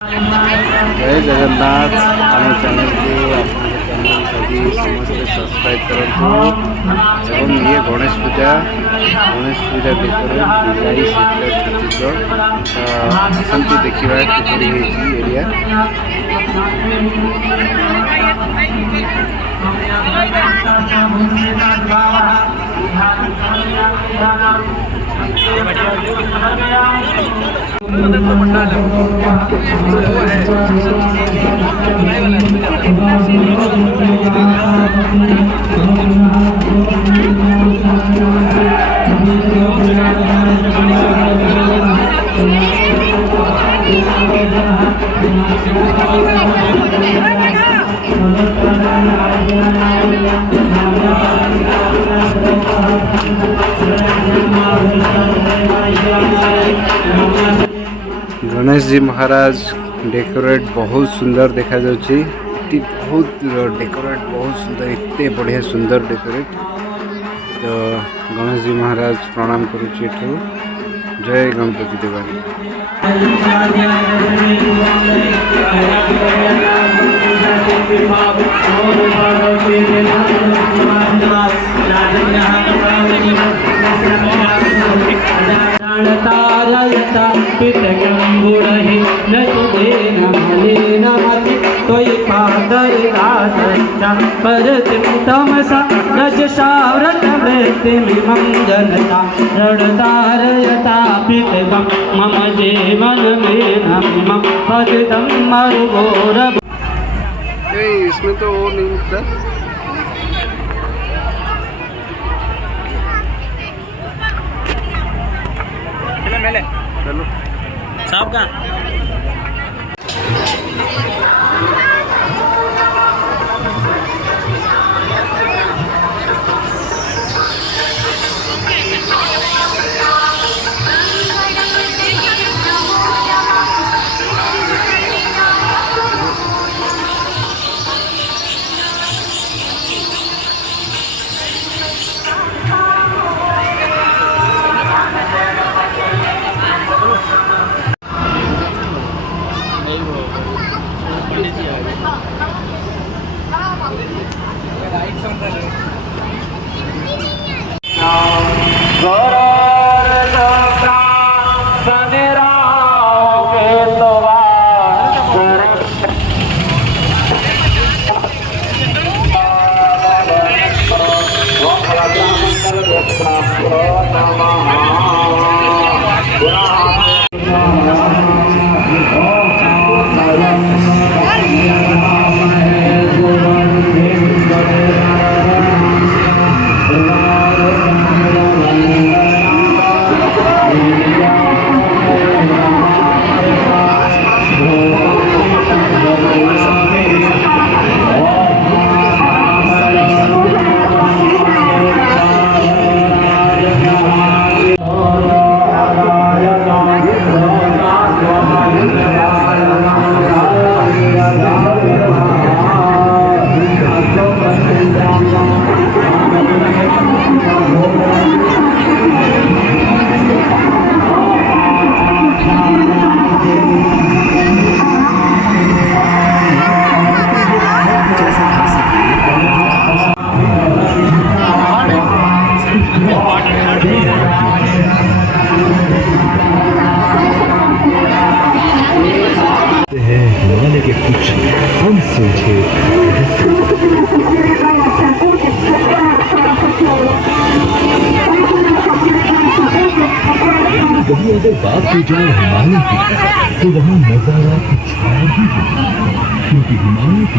जय जगन्नाथ आम चैनल को चैनल सभी समस्त सब्सक्राइब करूँ एवं ये गणेश पूजा देखकर जुलाई सेक्टर 36 आसती देखा किपरि एरिया गणेश जी महाराज डेकोरेट बहुत सुंदर देखा जाउछि बहुत डेकोरेट बहुत सुंदर इतने बढ़िया सुंदर डेकोरेट तो गणेश जी महाराज प्रणाम करुछि जय गणपति देवानी तमसा रजसाव्रत वृत्तिमिमं जनता रणतारयता पितकं मम जीवनमेनमिमं पतितं मरुभोर। इसमें तो वो नहीं मिलता चलो साहब का कुछ हम सोचे वहीं अगर बात की जाए हिमालय की तो वहाँ नजारा कुछ और ही है क्योंकि हिमालय की